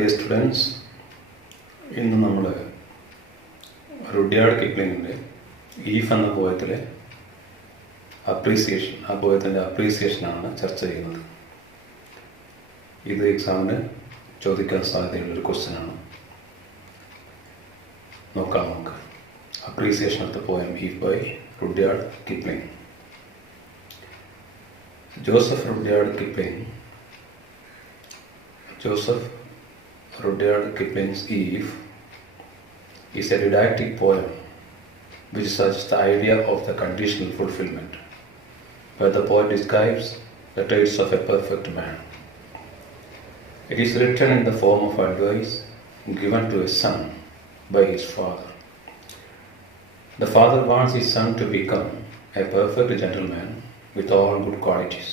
dear students, ഇന്ന് നമ്മൾ Rudyard കിപ്ലിങ്ങിൻ്റെ if എന്ന പോയത്തിലെ അപ്രീസിയേഷൻ, ആ പോയത്തിൻ്റെ അപ്രീസിയേഷനാണ് ചർച്ച ചെയ്യുന്നത്. ഇത് എക്സാമിന് ചോദിക്കാൻ സാധ്യതയുള്ളൊരു ക്വസ്റ്റ്യനാണ്. നോക്കാം നമുക്ക്. Appreciation of the poem If by Rudyard Kipling. Joseph Rudyard Kipling's Eve is a didactic poem which suggests the idea of the conditional fulfillment, where the poet describes the traits of a perfect man. It is written in the form of advice given to a son by his father. The father wants his son to become a perfect gentleman with all good qualities.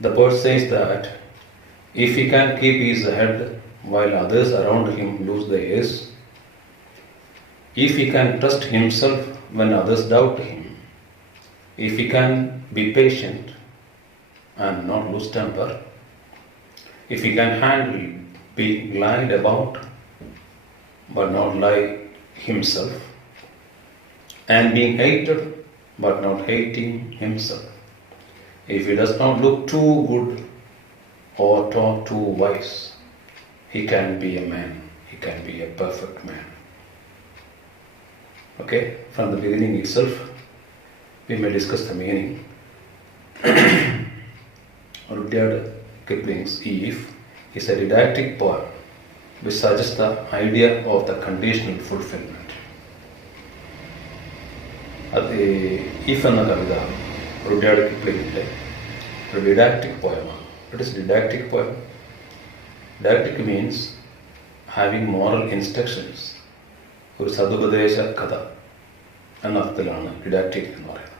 The poet says that if he can keep his head while others around him lose theirs, if he can trust himself when others doubt him, if he can be patient and not lose temper, if he can handle being lied about but not lie himself, and being hated but not hating himself, if he does not look too good or talk too wise, he can be a man, he can be a perfect man. Okay, from the beginning itself we may discuss the meaning. Rudyard Kipling's Eve is a didactic poem which suggests the idea of the conditional fulfillment. അത് if എന്ന കവിത Rudyard കിപ്ലിങ്ങിൻ്റെ ഒരു didactic പോയമാണ്. It is didactic poem. Didactic means having moral instructions, ഒരു സതുപദേശ കഥ എന്ന അർത്ഥത്തിലാണ് ഡിഡാക്റ്റിക് എന്ന് പറയുന്നത്.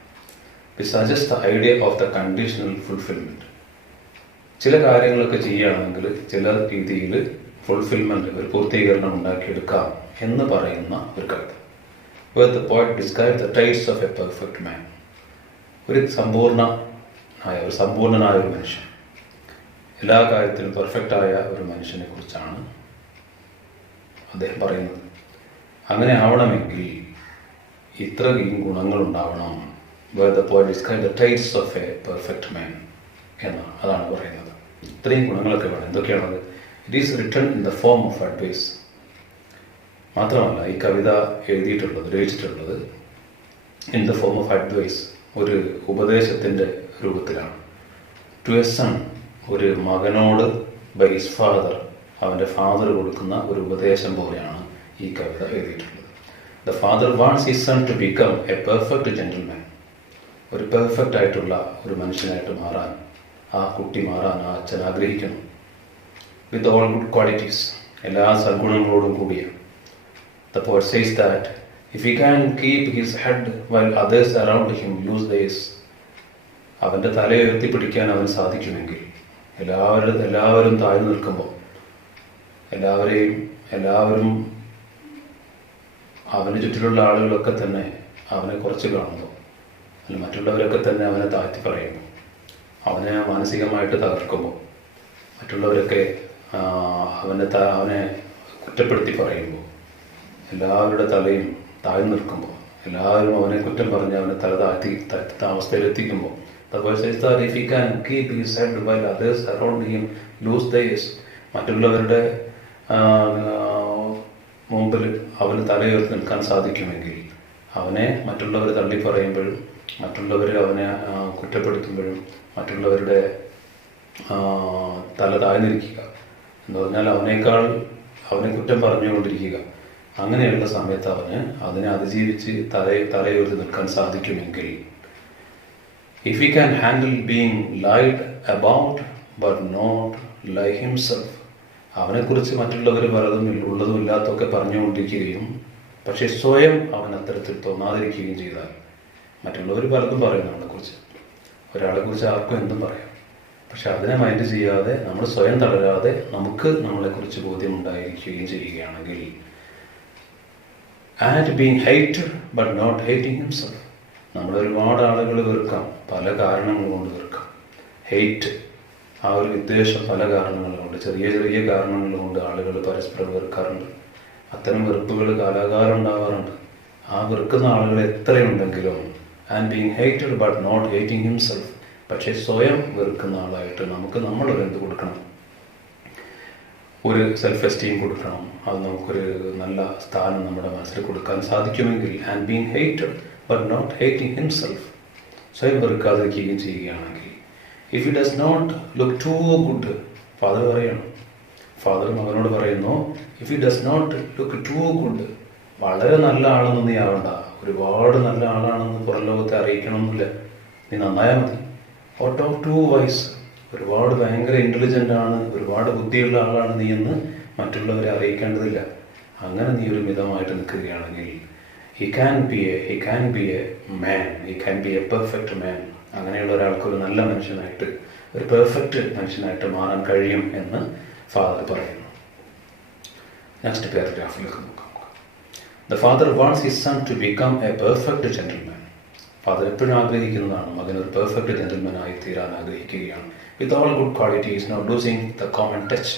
It suggest the idea of the conditional fulfilment. ചില കാര്യങ്ങളൊക്കെ ചെയ്യുകയാണെങ്കിൽ ചില രീതിയിൽ ഫുൾഫിൽമെൻറ്റ്, ഒരു പൂർത്തീകരണം ഉണ്ടാക്കിയെടുക്കാം എന്ന് പറയുന്ന ഒരു കവിത. Where the poet describes the traits of a perfect man. ഒരു സമ്പൂർണനായ ഒരു മനുഷ്യൻ, എല്ലാ കാര്യത്തിലും പെർഫെക്റ്റായ ഒരു മനുഷ്യനെ കുറിച്ചാണ് അദ്ദേഹം പറയുന്നത്. അങ്ങനെ ആവണമെങ്കിൽ ഇത്രയും ഗുണങ്ങളുണ്ടാവണം. Where the poet describes the traits of a perfect man എന്നാണ്, അതാണ് പറയുന്നത്. ഇത്രയും ഗുണങ്ങളൊക്കെ വേണം. എന്തൊക്കെയാണത്? It is written in the form of advice. മാത്രമല്ല, ഈ കവിത രചിച്ചിട്ടുള്ളത് in the form of advice, ഒരു ഉപദേശത്തിൻ്റെ രൂപത്തിലാണ്. ടു എ സൺ, ഒരു മകനോട്, ബൈ ഹിസ് ഫാദർ, അവൻ്റെ ഫാദർ കൊടുക്കുന്ന ഒരു ഉപദേശം പോലെയാണ് ഈ കവിത എഴുതിയിട്ടുള്ളത്. The father wants his son to become a perfect gentleman. ഒരു പെർഫെക്റ്റ് ആയിട്ടുള്ള ഒരു മനുഷ്യനായിട്ട് മാറാൻ ആ കുട്ടി മാറാൻ ആ അച്ഛൻ ആഗ്രഹിക്കുന്നു. വിത്ത് ഓൾ ഗുഡ് ക്വാളിറ്റീസ്, എല്ലാ സദ്ഗുണങ്ങളോടും കൂടിയ. The poet says that if he can keep his head while others around him lose theirs, അവൻ്റെ തല ഉയർത്തിപ്പിടിക്കാൻ അവന് സാധിക്കുമെങ്കിൽ, എല്ലാവരും താഴ്ന്നു നിൽക്കുമ്പോൾ, എല്ലാവരും അവന് ചുറ്റിലുള്ള ആളുകളൊക്കെ തന്നെ അവനെ കുറച്ച് കാണുമ്പോൾ, അല്ല മറ്റുള്ളവരൊക്കെ തന്നെ അവനെ താഴ്ത്തി പറയുമ്പോൾ, അവനെ മാനസികമായിട്ട് തകർക്കുമ്പോൾ, മറ്റുള്ളവരൊക്കെ അവനെ കുറ്റപ്പെടുത്തി പറയുമ്പോൾ, എല്ലാവരുടെ തലയും താഴ്ന്നു നിൽക്കുമ്പോൾ, എല്ലാവരും അവനെ കുറ്റം പറഞ്ഞ് അവനെ തല താഴ്ത്തി അവസ്ഥയിലെത്തിക്കുമ്പോൾ, if he can keep his head while others around him lose theirs, മറ്റുള്ളവരുടെ മുമ്പിൽ അവന് തലയുയർത്തി നിൽക്കാൻ സാധിക്കുമെങ്കിൽ, അവനെ മറ്റുള്ളവർ തള്ളി പറയുമ്പോഴും, മറ്റുള്ളവർ അവനെ കുറ്റപ്പെടുത്തുമ്പോഴും, മറ്റുള്ളവരുടെ തല താഴ്ന്നിരിക്കുക എന്ന് പറഞ്ഞാൽ അവനെ കുറ്റം പറഞ്ഞുകൊണ്ടിരിക്കുക, അങ്ങനെയുള്ള സമയത്ത് അതിനെ അതിജീവിച്ച് തലയുയർത്തി നിൽക്കാൻ സാധിക്കുമെങ്കിൽ, if he can handle being lied about but not lie himself, അവനെക്കുറിച്ച് മറ്റുള്ളവർ പലതും ഉള്ളതും ഇല്ലാത്തതൊക്കെ പറഞ്ഞുകൊണ്ടിരിക്കുകയും പക്ഷെ സ്വയം അവൻ അത്തരത്തിൽ തോന്നാതിരിക്കുകയും ചെയ്താൽ, മറ്റുള്ളവർ പലതും പറയും നമ്മളെക്കുറിച്ച്, ഒരാളെക്കുറിച്ച് ആർക്കും എന്തും പറയാം, പക്ഷെ അതിനെ മൈൻഡ് ചെയ്യാതെ നമ്മൾ സ്വയം തളരാതെ നമുക്ക് നമ്മളെക്കുറിച്ച് ബോധ്യമുണ്ടായിരിക്കുകയും ചെയ്യുകയാണെങ്കിൽ, and being hated but not hating himself, നമ്മൾ ഒരുപാട് ആളുകൾ വെറുക്കാം, പല കാരണങ്ങൾ കൊണ്ട് വെറുക്കാം. ഹെയ്റ്റ്, ആ ഒരു വിദ്വേഷം പല കാരണങ്ങളുമുണ്ട്. ചെറിയ ചെറിയ കാരണങ്ങൾ കൊണ്ട് ആളുകൾ പരസ്പരം വെറുക്കാറുണ്ട്. അത്തരം വെറുപ്പുകൾ കാലാകാലം ഉണ്ടാവാറുണ്ട്. ആ വെറുക്കുന്ന ആളുകൾ എത്രയുണ്ടെങ്കിലും and being hated but not hating himself, പക്ഷേ സ്വയം വെറുക്കുന്ന ആളായിട്ട് നമുക്ക് നമ്മളൊരു എന്ത് കൊടുക്കണം, ഒരു സെൽഫ് എസ്റ്റീം കൊടുക്കണം. അത് നമുക്കൊരു നല്ല സ്ഥാനം നമ്മുടെ മനസ്സിൽ കൊടുക്കാൻ സാധിക്കുമെങ്കിൽ and being hated but not hating himself, സ്വയം വെറുക്കാതിരിക്കുകയും ചെയ്യുകയാണെങ്കിൽ, if it does not look too good, father പറയണം, ഫാദർ മകനോട് പറയുന്നു, if it does not look too good, വളരെ നല്ല ആളെന്ന് നീ ആവണ്ട, ഒരുപാട് നല്ല ആളാണെന്ന് പുറം ലോകത്തെ അറിയിക്കണമെന്നില്ല, നീ നന്നായാൽ മതി. ഓർ ടോക്ക് ടു വൈസ്, ഒരുപാട് ഭയങ്കര ഇൻ്റലിജൻ്റ് ആണ്, ഒരുപാട് ബുദ്ധിയുള്ള ആളാണ് നീ എന്ന് മറ്റുള്ളവരെ അറിയിക്കേണ്ടതില്ല. അങ്ങനെ നീ ഒരു മിതമായിട്ട് നിൽക്കുകയാണെങ്കിൽ he can be a man, he can be a perfect man. അങ്ങനെയുള്ള ഒരാൾക്ക് ഒരു നല്ല മനുഷ്യനായിട്ട്, ഒരു പെർഫെക്റ്റ് മനുഷ്യനായിട്ട് മാറാൻ കഴിയും എന്ന് ഫാദർ പറയുന്നു. നെക്സ്റ്റ് പാരഗ്രാഫിലേക്ക് നോക്കാം. The father wants his son to become a perfect gentleman. ഫാദർ എപ്പോഴും ആഗ്രഹിക്കുന്നതാണ് മകൻ ഒരു പെർഫെക്റ്റ് ജെന്റിൽമാൻ ആയി തീരാൻ ആഗ്രഹിക്കുകയാണ്. With all good qualities, not losing the common touch.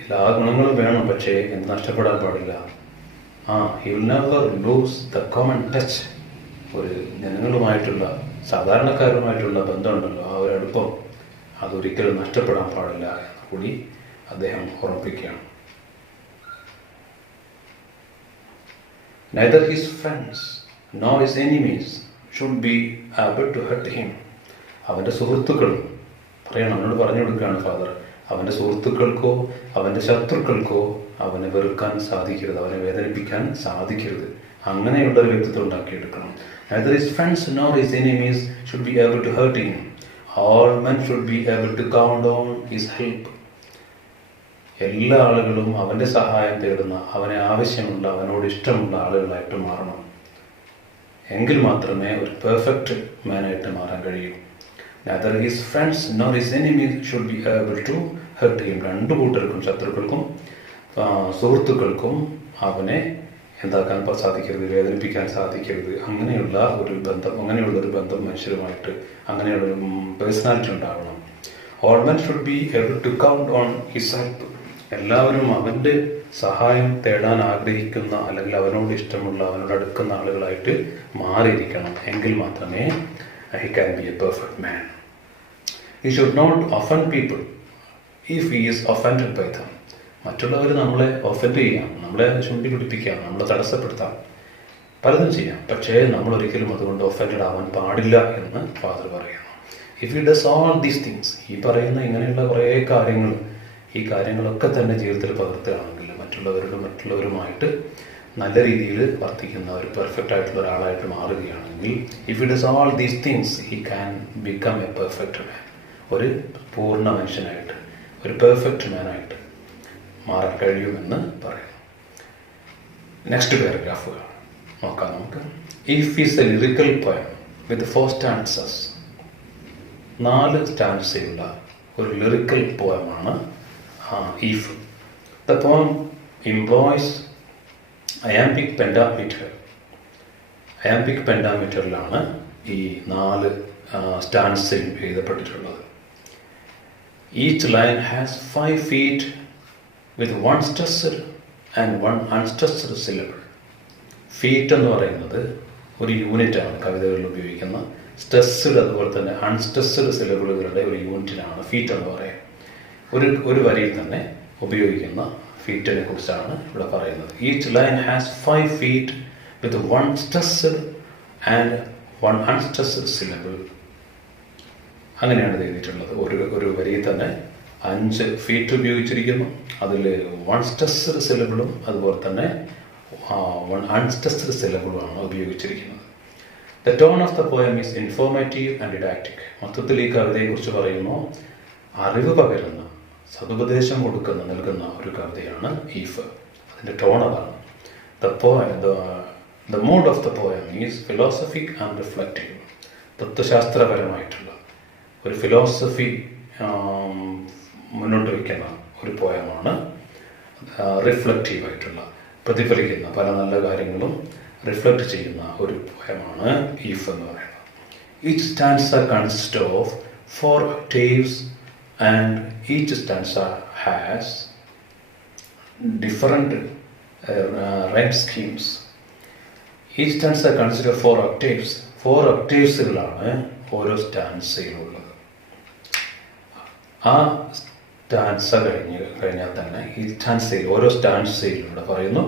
എല്ലാ ഗുണങ്ങളും വേണം, പക്ഷേ എന്ത് നഷ്ടപ്പെടാൻ പാടില്ല. he will never lose the common touch. ഒരു ജനങ്ങളുമായിട്ടുള്ള സാധാരണക്കാരുമായിട്ടുള്ള ബന്ധമുണ്ടല്ലോ, ആ ഒരു അടുപ്പം, അതൊരിക്കലും നഷ്ടപ്പെടാൻ പാടില്ല എന്ന് കൂടി അദ്ദേഹം ഓർമ്മിപ്പിക്കുകയാണ്. Neither his friends nor his enemies should be able to hurt him. അവൻ്റെ സുഹൃത്തുക്കളും പറയണം, അവനോട് പറഞ്ഞു കൊടുക്കുകയാണ് ഫാദർ, അവൻ്റെ സുഹൃത്തുക്കൾക്കോ അവൻ്റെ ശത്രുക്കൾക്കോ അവനെ വെറുക്കാൻ സാധിക്കരുത്, അവനെ വേദനിപ്പിക്കാൻ സാധിക്കരുത്. അങ്ങനെയുള്ള ഒരു വ്യക്തിത്വം ഉണ്ടാക്കിയെടുക്കണം. Neither his friends nor his enemies should be able to hurt him. All men should be able to count on his help. എല്ലാ ആളുകളും അവൻ്റെ സഹായം തേടുന്ന, അവനെ ആവശ്യമുള്ള, അവനോട് ഇഷ്ടമുള്ള ആളുകളായിട്ട് മാറണം. എങ്കിൽ മാത്രമേ ഒരു പെർഫെക്റ്റ് മാനായിട്ട് മാറാൻ കഴിയൂ. Neither his friends nor his enemies should be able to hurt him. രണ്ടു കൂട്ടർക്കും, ശത്രുക്കൾക്കും സുഹൃത്തുക്കൾക്കും അവനെ എന്താക്കാൻ സാധിക്കരുത്, വേദനിപ്പിക്കാൻ സാധിക്കരുത്. അങ്ങനെയുള്ള ഒരു ബന്ധം മനുഷ്യരുമായിട്ട്, അങ്ങനെയുള്ളൊരു പേഴ്സണാലിറ്റി ഉണ്ടാവണം. All men should be able to count on his help. എല്ലാവരും അവൻ്റെ സഹായം തേടാൻ ആഗ്രഹിക്കുന്ന, അല്ലെങ്കിൽ അവനോട് ഇഷ്ടമുള്ള, അവനോട് അടുക്കുന്ന ആളുകളായിട്ട് മാറിയിരിക്കണം. എങ്കിൽ മാത്രമേ he can be a perfect man. He should not offend people if he is offended by them. മറ്റുള്ളവർ നമ്മളെ ഒഫൻഡ് ചെയ്യാം, നമ്മളെ ചൂണ്ടി പിടിപ്പിക്കാം, നമ്മളെ തടസ്സപ്പെടുത്താം, പലതും ചെയ്യാം. പക്ഷേ നമ്മൾ ഒരിക്കലും അതുകൊണ്ട് ഒഫൻഡഡ് ആവാൻ പാടില്ല എന്ന് ഫാദർ പറയുന്നു. If he does all these things, ഈ പറയുന്ന ഇങ്ങനെയുള്ള കുറേ കാര്യങ്ങൾ, ഈ കാര്യങ്ങളൊക്കെ തന്നെ ജീവിതത്തിൽ പകർത്തുകയാണെങ്കിൽ, മറ്റുള്ളവരുമായിട്ട് നല്ല രീതിയിൽ വർത്തിക്കുന്ന ഒരു പെർഫെക്റ്റ് ആയിട്ടുള്ള ഒരാളായിട്ട് മാറുകയാണെങ്കിൽ, if he does all these things, he can become a perfect man. ഒരു പൂർണ്ണ മനുഷ്യനായിട്ട്, ഒരു പെർഫെക്റ്റ് മാനായിട്ട് മാറാൻ കഴിയുമെന്ന് പറയുന്നു. നെക്സ്റ്റ് പാരഗ്രാഫുകൾ നോക്കാം നമുക്ക്. If is a lyrical poem with 4 stanzas, 4 സ്റ്റാൻസയുള്ള ഒരു ലിറിക്കൽ പോയമാണ് if. The poem employs iambic pentameter. Iambic പെൻഡാമീറ്ററിലാണ് ഈ 4 സ്റ്റാൻസയും എഴുതപ്പെട്ടിട്ടുള്ളത്. Each line has 5 feet with 1 stressed and 1 unstressed syllable. Feet എന്ന് പറയുന്നത് ഒരു യൂണിറ്റാണ് കവിതകളിൽ ഉപയോഗിക്കുന്ന. സ്ട്രെസ്ഡ്, അതുപോലെ തന്നെ അൺസ്ട്രെസ്ഡ് സിലബിളുകളുടെ ഒരു യൂണിറ്റിനാണ് ഫീറ്റ് എന്ന് പറയുക. ഒരു വരിയിൽ തന്നെ ഉപയോഗിക്കുന്ന ഫീറ്റിനെ കുറിച്ചാണ് ഇവിടെ പറയുന്നത്. Each line has 5 feet with 1 stressed and 1 unstressed syllable. അങ്ങനെയാണ് എഴുതിയിട്ടുള്ളത്. ഒരു വരിയിൽ തന്നെ 5 feet ഉപയോഗിച്ചിരിക്കുന്നു. അതിൽ 1 stressed syllable അതുപോലെ തന്നെ 1 unstressed syllable ആണ് ഉപയോഗിച്ചിരിക്കുന്നത്. The tone of the poem is informative and didactic. മൊത്തത്തിൽ ഈ കവിതയെക്കുറിച്ച് പറയുമ്പോൾ അറിവ് പകരുന്ന, സതുപദേശം നൽകുന്ന ഒരു കവിതയാണ് ഈഫ്. അതിൻ്റെ ടോൺ അതാണ്. The mood of the poem is philosophic and reflective. തത്വശാസ്ത്രപരമായിട്ടുള്ള ഒരു ഫിലോസഫി മുന്നോട്ട് വയ്ക്കുന്ന ഒരു പോയമാണ്. റിഫ്ലക്റ്റീവായിട്ടുള്ള, പ്രതിഫലിക്കുന്ന പല നല്ല കാര്യങ്ങളും റിഫ്ലക്റ്റ് ചെയ്യുന്ന ഒരു പോയമാണ് ഈഫ് എന്ന് പറയുന്നത്. Each stanza consists of 4 octaves and each stanza has different rhyme schemes. Each stanza considers 4 octaves. 4 octavesകളാണ് ഓരോ സ്റ്റാൻസയിലുള്ളത്. ആ സ്റ്റാൻസ കഴിഞ്ഞാൽ തന്നെ ഈ സ്റ്റാൻസയിൽ ഓരോ സ്റ്റാൻസയിലൂടെ പറയുന്നു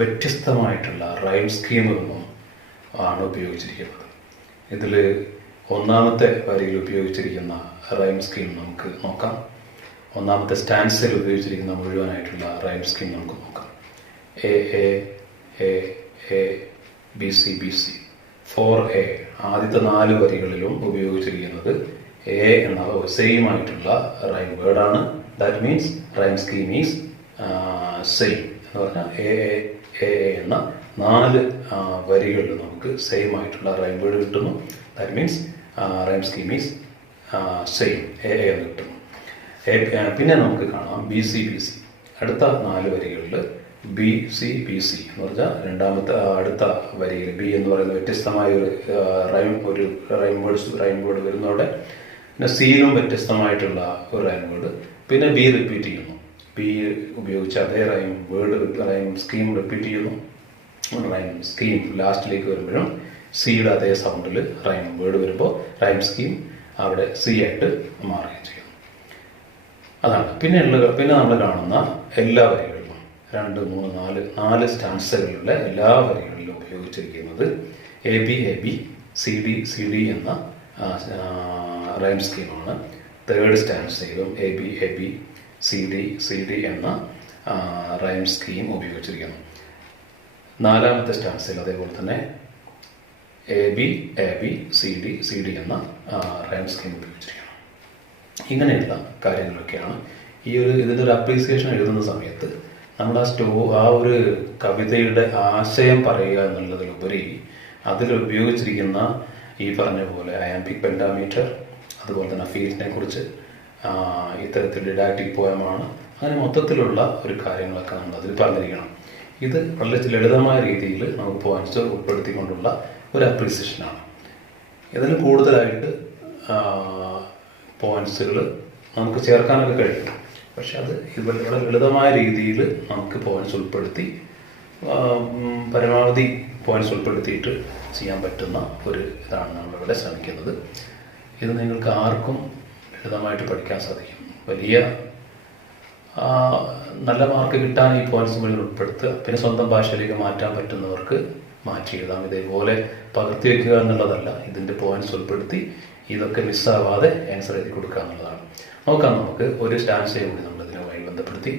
വ്യത്യസ്തമായിട്ടുള്ള റൈം സ്കീമുകളും ആണ് ഉപയോഗിച്ചിരിക്കുന്നത്. ഇതിൽ ഒന്നാമത്തെ വരിയിൽ ഉപയോഗിച്ചിരിക്കുന്ന റൈം സ്കീം നമുക്ക് നോക്കാം. ഒന്നാമത്തെ സ്റ്റാൻസയിൽ ഉപയോഗിച്ചിരിക്കുന്ന മുഴുവനായിട്ടുള്ള റൈം സ്കീം നമുക്ക് നോക്കാം. A A A A B C B C 4A. ആദ്യത്തെ 4 വരികളിലും ഉപയോഗിച്ചിരിക്കുന്നത് എ എന്ന സെയിം ആയിട്ടുള്ള റൈം വേർഡാണ്. That means rhyme scheme is same എന്ന് പറഞ്ഞാൽ എ എ എന്ന 4 വരികളിൽ നമുക്ക് സെയിം ആയിട്ടുള്ള റൈം വേർഡ് കിട്ടുന്നു. That means rhyme scheme is same A എന്ന് കിട്ടുന്നു. പിന്നെ നമുക്ക് കാണാം ബി സി ബി സി. അടുത്ത 4 വരികളിൽ ബി സി ബി സി എന്ന് പറഞ്ഞാൽ രണ്ടാമത്തെ അടുത്ത വരിയിൽ ബി എന്ന് പറയുന്ന വ്യത്യസ്തമായ ഒരു റൈം വേർഡ് വരുന്നതോടെ പിന്നെ സിയിലും വ്യത്യസ്തമായിട്ടുള്ള ഒരു റൈം വേർഡ്. പിന്നെ ബി റിപ്പീറ്റ് ചെയ്യുന്നു. ബി ഉപയോഗിച്ച് അതേ റൈം സ്കീം റിപ്പീറ്റ് ചെയ്യുന്നു. റൈം സ്കീം ലാസ്റ്റിലേക്ക് വരുമ്പോഴും സിയുടെ അതേ സൗണ്ടിൽ റൈം വേർഡ് വരുമ്പോൾ റൈം സ്കീം അവിടെ സി ആയിട്ട് മാറുകയും ചെയ്യുന്നു. അതാണ് പിന്നെ നമ്മൾ കാണുന്ന എല്ലാ വരികളിലും 2, 3, 4 സ്റ്റാൻസകളുള്ള എല്ലാ വരികളിലും ഉപയോഗിച്ചിരിക്കുന്നത് എ ബി സി ഡി എന്ന റൈം സ്കീമാണ്. 3rd സ്റ്റാൻസയിലും എ ബി സി ഡി എന്ന റൈം സ്കീം ഉപയോഗിച്ചിരിക്കുന്നു. 4ാമത്തെ സ്റ്റാൻസയിൽ അതേപോലെ തന്നെ എ ബി സി ഡി എന്ന റൈം സ്കീം ഉപയോഗിച്ചിരിക്കുന്നു. ഇങ്ങനെയുള്ള കാര്യങ്ങളൊക്കെയാണ് ഇതിൻ്റെ ഒരു അപ്രീസിയേഷൻ എഴുതുന്ന സമയത്ത് നമ്മൾ ആ ഒരു കവിതയുടെ ആശയം പറയുക എന്നുള്ളതിലുപരി അതിൽ ഉപയോഗിച്ചിരിക്കുന്ന ഈ പറഞ്ഞ പോലെ അയാംബിക് പെൻഡാമീറ്റർ, അതുപോലെ തന്നെ ഫീൽഡിനെ കുറിച്ച്, ഇത്തരത്തിൽ ഡിഡാക്റ്റിക് പോയമാണ്, അങ്ങനെ മൊത്തത്തിലുള്ള ഒരു കാര്യങ്ങളൊക്കെ നമ്മൾ അതിൽ പറഞ്ഞിരിക്കണം. ഇത് വളരെ ലളിതമായ രീതിയിൽ നമുക്ക് പോയിന്റ്സ് ഉൾപ്പെടുത്തിക്കൊണ്ടുള്ള ഒരു അപ്രീസിയേഷനാണ്. ഇതിന് കൂടുതലായിട്ട് പോയിന്റ്സുകൾ നമുക്ക് ചേർക്കാനൊക്കെ കഴിയും. പക്ഷെ അത് വളരെ ലളിതമായ രീതിയിൽ നമുക്ക് പോയിന്റ്സ് ഉൾപ്പെടുത്തി പരമാവധി പോയിന്റ്സ് ഉൾപ്പെടുത്തിയിട്ട് ചെയ്യാൻ പറ്റുന്ന ഒരു ഇതാണ് നമ്മളിവിടെ ശ്രമിക്കുന്നത്. ഇത് നിങ്ങൾക്ക് ആർക്കും ലളിതമായിട്ട് പഠിക്കാൻ സാധിക്കും. വലിയ നല്ല മാർക്ക് കിട്ടാൻ ഈ പോയിന്റ്സ് മുഴുവൻ ഉൾപ്പെടുത്തുക. പിന്നെ സ്വന്തം ഭാഷയിലേക്ക് മാറ്റാൻ പറ്റുന്നവർക്ക് മാറ്റി എഴുതാം. ഇതേപോലെ പകർത്തി വയ്ക്കുക എന്നുള്ളതല്ല, ഇതിൻ്റെ പോയിന്റ്സ് ഉൾപ്പെടുത്തി ഇതൊക്കെ മിസ്സാവാതെ ആൻസർ എഴുതി കൊടുക്കുക എന്നുള്ളതാണ്. നോക്കാം, നമുക്ക് ഒരു സ്റ്റാൻസയും കൂടി നമ്മൾ ഇതിനുമായി ബന്ധപ്പെടുത്തി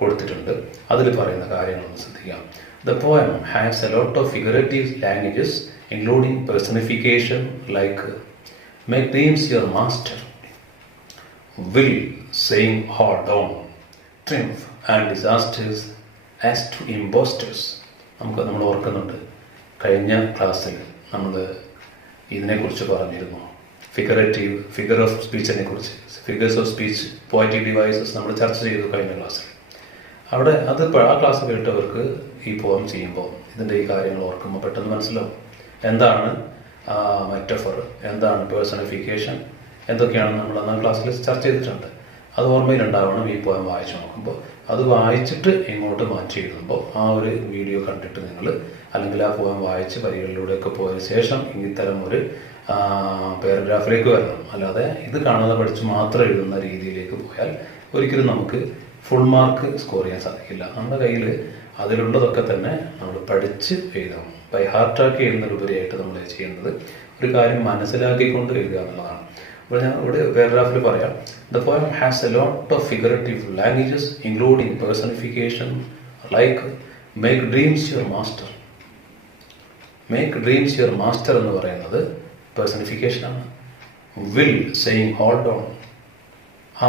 കൊടുത്തിട്ടുണ്ട്. അതിൽ പറയുന്ന കാര്യങ്ങളൊന്ന് ശ്രദ്ധിക്കാം. The poem has a lot of figurative languages including personification like make dreams your master, will saying hard on, triumph and disasters as to impostors. നമ്മൾ ഓർക്കുന്നുണ്ട്, കഴിഞ്ഞ ക്ലാസ്സിൽ നമ്മൾ ഇതിനെക്കുറിച്ച് പറഞ്ഞിരുന്നു. ഫിഗർ ഓഫ് സ്പീച്ചിനെ കുറിച്ച്, figures of speech, poetic devices നമ്മൾ ചർച്ച ചെയ്തു കഴിഞ്ഞ ക്ലാസ്സിൽ. അവിടെ ആ ക്ലാസ് കേട്ടവർക്ക് ഈ പോയം ചെയ്യുമ്പോൾ ഇതിൻ്റെ ഈ കാര്യങ്ങൾ ഓർക്കുമ്പോൾ പെട്ടെന്ന് മനസ്സിലാവും എന്താണ് മെറ്റഫർ, എന്താണ് പേഴ്സണിഫിക്കേഷൻ, എന്തൊക്കെയാണ് നമ്മൾ അന്ന് ക്ലാസ്സിൽ ചർച്ച ചെയ്തിട്ടുണ്ട്. അത് ഓർമ്മയിലുണ്ടാവണം ഈ പോയം വായിച്ചു നോക്കുമ്പോൾ. അത് വായിച്ചിട്ട് ഇങ്ങോട്ട് മാറ്റി എഴുതുമ്പോൾ ആ ഒരു വീഡിയോ കണ്ടിട്ട് നിങ്ങൾ, അല്ലെങ്കിൽ ആ പോയം വായിച്ച് വരികളിലൂടെയൊക്കെ പോയതിനു ശേഷം ഇത്തരം ഒരു പാരഗ്രാഫിലേക്ക് വരണം. അല്ലാതെ ഇത് കാണാതെ പഠിച്ച് മാത്രം എഴുതുന്ന രീതിയിലേക്ക് പോയാൽ ഒരിക്കലും നമുക്ക് ഫുൾ മാർക്ക് സ്കോർ ചെയ്യാൻ സാധിക്കില്ല. നമ്മുടെ കയ്യിൽ അതിലുള്ളതൊക്കെ തന്നെ നമ്മൾ പഠിച്ച് എഴുതണം. ബൈ ഹാർട്ടാക്കി എഴുതുന്നതിലുപരിയായിട്ട് നമ്മൾ ചെയ്യുന്നത് ഒരു കാര്യം മനസ്സിലാക്കിക്കൊണ്ട് എഴുതുക എന്നുള്ളതാണ്. അപ്പോൾ ഞാൻ ഇവിടെ പാരഗ്രാഫിൽ പറയാം, the poem has a lot of figurative languages including personification like make dreams your master. Make dreams your master എന്ന് പറയുന്നത് പേഴ്സണിഫിക്കേഷനാണ്. വിൽ സെയിങ് ഹോൾഡ് ഓൺ, ആ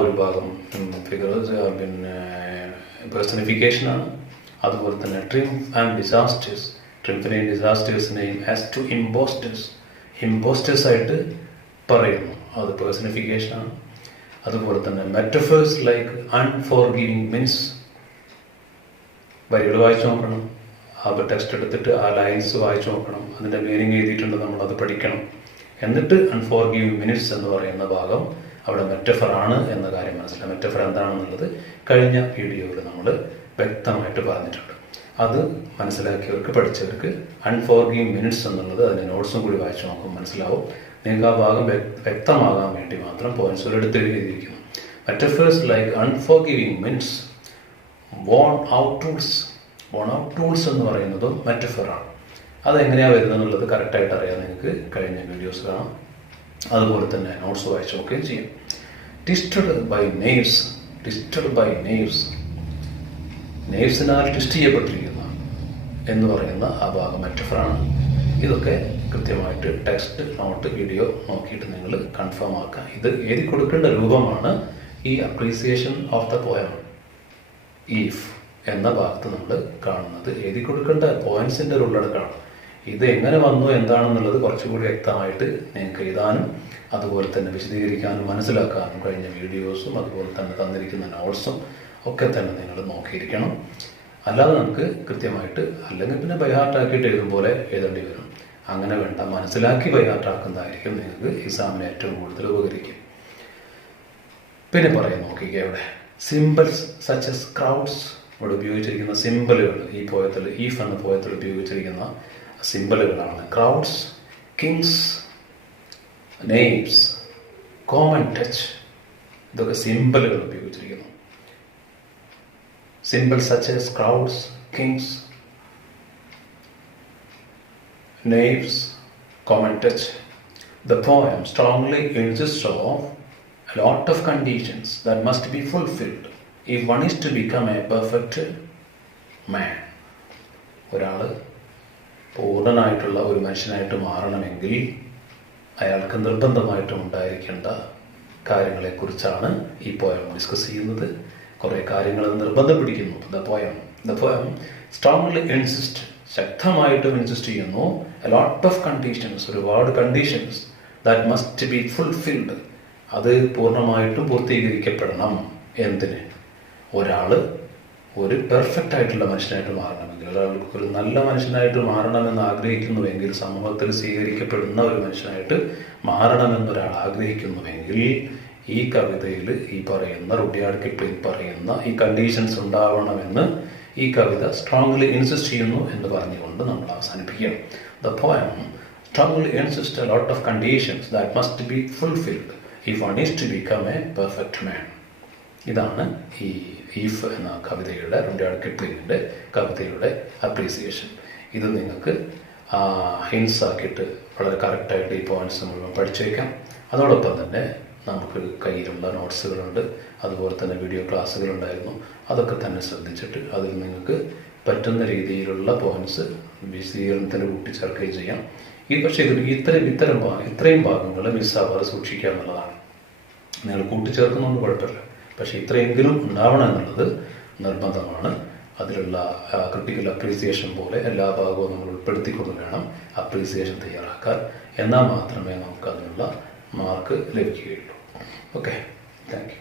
ഒരു ഭാഗം പിന്നെ പേഴ്സണിഫിക്കേഷനാണ്. അതുപോലെ തന്നെ ട്രിംഫ് ആൻഡ് ഡിസാസ്റ്റേഴ്സ്, ട്രിംഫിനെയും ഡിസാസ്റ്റേഴ്സിനെയും ആസ് ടു ഇമ്പോസ്റ്റേഴ്സ് ആയിട്ട് പറയുന്നു, അത് പേഴ്സണിഫിക്കേഷനാണ്. അതുപോലെ തന്നെ മെറ്റഫേഴ്സ് ലൈക്ക് അൺഫോർഗിവിങ് മീൻസ്, വരികൾ വായിച്ചു നോക്കണം, ആ ടെക്സ്റ്റ് എടുത്തിട്ട് ആ ലൈൻസ് വായിച്ചു നോക്കണം, അതിൻ്റെ മീനിങ് എഴുതിയിട്ടുണ്ട്, നമ്മളത് പഠിക്കണം. എന്നിട്ട് അൺഫോർഗിവിങ് മിനിറ്റ്സ് എന്ന് പറയുന്ന ഭാഗം അവിടെ മെറ്റഫർ ആണ് എന്ന കാര്യം മനസ്സിലായി. മെറ്റഫർ എന്താണെന്നുള്ളത് കഴിഞ്ഞ വീഡിയോയിൽ നമ്മൾ വ്യക്തമായിട്ട് പറഞ്ഞിട്ടുണ്ട്. അത് മനസ്സിലാക്കിയവർക്ക്, പഠിച്ചവർക്ക് അൺഫോർഗീവിങ് മിനിറ്റ്സ് എന്നുള്ളത് അതിൻ്റെ നോട്ട്സും കൂടി വായിച്ചു നോക്കുമ്പോൾ മനസ്സിലാവും. നിങ്ങൾക്ക് ആ ഭാഗം വ്യക്തമാകാൻ വേണ്ടി മാത്രം പോയിന്റ്സുകൾ എടുത്തെഴുതിയിരിക്കുന്നു. Metaphors like unforgiving minutes, worn out tools. Worn out tools എന്ന് പറയുന്നതും മെറ്റഫറാണ്. അതെങ്ങനെയാണ് വരുന്നത് എന്നുള്ളത് കറക്റ്റായിട്ട് അറിയാൻ നിങ്ങൾക്ക് കഴിഞ്ഞ വീഡിയോസ് കാണാം. അതുപോലെ തന്നെ നോട്ട്സ് വായിച്ചു നോക്കുകയും ചെയ്യും. Twisted by knaves. Twisted by knaves, നെയ്വ്സിനാൽ ട്വിസ്റ്റ് ചെയ്യപ്പെട്ടിരിക്കുന്ന എന്ന് പറയുന്ന ആ ഭാഗം മെറ്റഫറാണ്. ഇതൊക്കെ കൃത്യമായിട്ട് ടെക്സ്റ്റ്, നോട്ട്, വീഡിയോ നോക്കിയിട്ട് നിങ്ങൾ കൺഫേം ആക്കുക. ഇത് എഴുതി കൊടുക്കേണ്ട രൂപമാണ് ഈ appreciation of the poem if എന്ന ഭാഗത്ത് നമ്മൾ കാണുന്നത്. എഴുതി കൊടുക്കേണ്ട പോയിന്റ്സിൻ്റെ ഒരു ഉള്ളടക്കമാണ്. ഇത് എങ്ങനെ വന്നു എന്താണെന്നുള്ളത് കുറച്ചുകൂടി വ്യക്തമായിട്ട് നിങ്ങൾക്ക് എഴുതാനും അതുപോലെ തന്നെ വിശദീകരിക്കാനും മനസ്സിലാക്കാനും കഴിഞ്ഞ വീഡിയോസും അതുപോലെ തന്നെ തന്നിരിക്കുന്ന നോട്ട്സും ഒക്കെ തന്നെ നിങ്ങൾ നോക്കിയിരിക്കണം. അല്ലാതെ നമുക്ക് കൃത്യമായിട്ട്, അല്ലെങ്കിൽ പിന്നെ ബൈഹാർട്ടാക്കിയിട്ട് എഴുതും പോലെ എഴുതേണ്ടി വരും. അങ്ങനെ വേണ്ട, മനസ്സിലാക്കി ബൈഹാർട്ടാക്കുന്നതായിരിക്കും നിങ്ങൾക്ക് എക്സാമിന് ഏറ്റവും കൂടുതൽ ഉപകരിക്കും. പിന്നെ പറയാൻ നോക്കിക്കുക, ഇവിടെ സിമ്പിൾസ് സച്ച് എസ് ക്രൗഡ്സ്. ഇവിടെ ഉപയോഗിച്ചിരിക്കുന്ന സിമ്പിളുകൾ ഈ പോയത്തിൽ, ഈഫ് എന്ന പോയത്തിൽ ഉപയോഗിച്ചിരിക്കുന്ന സിമ്പിളുകളാണ് ക്രൗഡ്സ്, കിങ്സ്, നെയ്വ്സ്, കോമൺ ടച്ച്. ഇതൊക്കെ സിമ്പിളുകൾ ഉപയോഗിച്ചിരിക്കുന്നു. Symbols such as crowds, kings, knaves, common touch. The poem strongly insists of a lot of conditions that must be fulfilled if one is to become a perfect man. ഒരാൾ പൂർണ്ണനായിട്ടുള്ള ഒരു മനുഷ്യനായിട്ട് മാറണമെങ്കിൽ അയാൾക്ക് നിർബന്ധമായിട്ടും ഉണ്ടായിരിക്കേണ്ട കാര്യങ്ങളെക്കുറിച്ചാണ് ഈ poem discuss ചെയ്യുന്നത്. കുറേ കാര്യങ്ങൾ നിർബന്ധം പിടിക്കുന്നു. ദ പോയം സ്ട്രോങ്ലി ഇൻസിസ്റ്റ്, ശക്തമായിട്ടും ഇൻസിസ്റ്റ് ചെയ്യുന്നു. എ ലോട്ട് ഓഫ് കണ്ടീഷൻസ്, ഒരുപാട് conditions that must be fulfilled, അത് പൂർണ്ണമായിട്ടും പൂർത്തീകരിക്കപ്പെടണം. എന്തിന്? ഒരാൾ ഒരു പെർഫെക്റ്റ് ആയിട്ടുള്ള മനുഷ്യനായിട്ട് മാറണമെങ്കിൽ, ഒരാൾക്ക് ഒരു നല്ല മനുഷ്യനായിട്ട് മാറണമെന്ന് ആഗ്രഹിക്കുന്നുവെങ്കിൽ, സമൂഹത്തിൽ സ്വീകരിക്കപ്പെടുന്ന ഒരു മനുഷ്യനായിട്ട് മാറണമെന്നൊരാൾ ആഗ്രഹിക്കുന്നുവെങ്കിൽ ഈ കവിതയിൽ ഈ പറയുന്ന റുഡ്യാർഡ് കിപ്ലിംഗ് പറയുന്ന ഈ കണ്ടീഷൻസ് ഉണ്ടാവണമെന്ന് ഈ കവിത സ്ട്രോങ്ലി ഇൻസിസ്റ്റ് ചെയ്യുന്നു എന്ന് പറഞ്ഞുകൊണ്ട് നമ്മൾ അവസാനിപ്പിക്കുകയാണ്. The poem strongly insist a lot of conditions that must be fulfilled if one is to become a perfect man. ഇതാണ് ഈ ഈഫ് എന്ന കവിതയുടെ, റുഡ്യാർഡ് കിപ്ലിംഗിൻ്റെ കവിതയുടെ അപ്രീസിയേഷൻ. ഇത് നിങ്ങൾക്ക് ഹിൻസ് ആക്കിയിട്ട് വളരെ കറക്റ്റായിട്ട് ഈ പോയിന്റ്സ് മുഴുവൻ പഠിച്ചു വയ്ക്കാം. അതോടൊപ്പം തന്നെ നമുക്ക് കയ്യിലുള്ള നോട്ട്സുകളുണ്ട്, അതുപോലെ തന്നെ വീഡിയോ ക്ലാസ്സുകളുണ്ടായിരുന്നു. അതൊക്കെ തന്നെ ശ്രദ്ധിച്ചിട്ട് അതിൽ നിങ്ങൾക്ക് പറ്റുന്ന രീതിയിലുള്ള പോയിന്റ്സ് വിശദീകരണത്തിന് കൂട്ടിച്ചേർക്കുകയും ചെയ്യാം. പക്ഷേ ഇത്രയും ഭാഗങ്ങൾ മിസ്സാവാതെ സൂക്ഷിക്കുക എന്നുള്ളതാണ്. നിങ്ങൾ കൂട്ടിച്ചേർക്കുന്നൊന്നും കുഴപ്പമില്ല, പക്ഷേ ഇത്രയെങ്കിലും ഉണ്ടാവണം എന്നുള്ളത് നിർബന്ധമാണ്. അതിലുള്ള ക്രിട്ടിക്കൽ അപ്രീസിയേഷൻ പോലെ എല്ലാ ഭാഗവും നമ്മൾ ഉൾപ്പെടുത്തിക്കൊണ്ട് വേണം അപ്രീസിയേഷൻ തയ്യാറാക്കാൻ. എന്നാൽ മാത്രമേ നമുക്ക് അതിനുള്ള മാർക്ക് ലഭിക്കുകയുള്ളൂ. Okay, thank you.